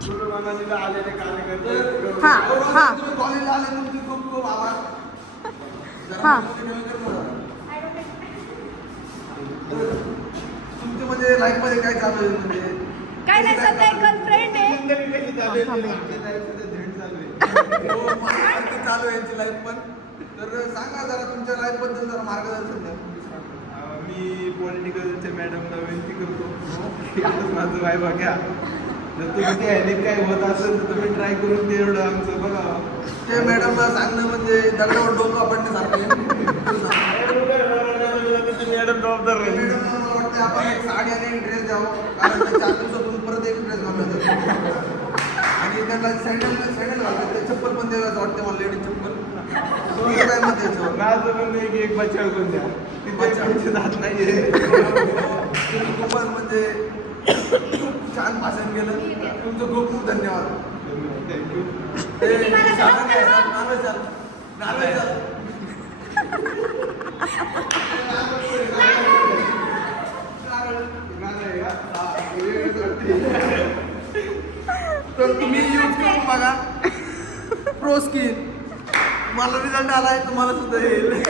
आलेले कार्यकर्ते हा हा कॉलेजला आले तुमचे खूप खूप आभार. हा. तुमच्या म्हणजे लाईफ मध्ये काय चालू आहे म्हणजे काय नाही सध्या एक गर्लफ्रेंड आहे चालू आहे यांची लाईफ पण. तर सांगा जरा तुमच्या लाईफ बद्दल जरा मार्गदर्शन द्या. मी पॉलिटिकलच्या मॅडमला विनंती करतो की आज माझं वाय बघा जर तुम्ही ते ह्याने काय होत असेल तर तुम्ही ट्राय करून ते एवढं आमचं बघा. ते मॅडमला सांगणं म्हणजे दगडावर डोकं पडण्यासारखं आहे. मॅडम जबाबदार राहील. मॅडमला मला वाटतं आपण एक साडी आणि एक ड्रेस द्यावं कारण त्या 4 दिवसातून परत एक ड्रेस घालला जातो आणि त्यांना सँडल घालतात ते चप्पल पण द्यावं असं वाटतं मला लेडीज चप्पल. तुमचं काय मत याच्यावर? माझं पण एक बचाव करून द्या तिथे जात नाहीये. तुम्ही खूपच म्हणजे खूप छान भाषण केलं तुमचं खूप खूप धन्यवाद. थँक्यू. तर तुम्ही यूज करून बघा प्रो स्किन. मला रिझल्ट आलाय तुम्हाला सुद्धा येईल.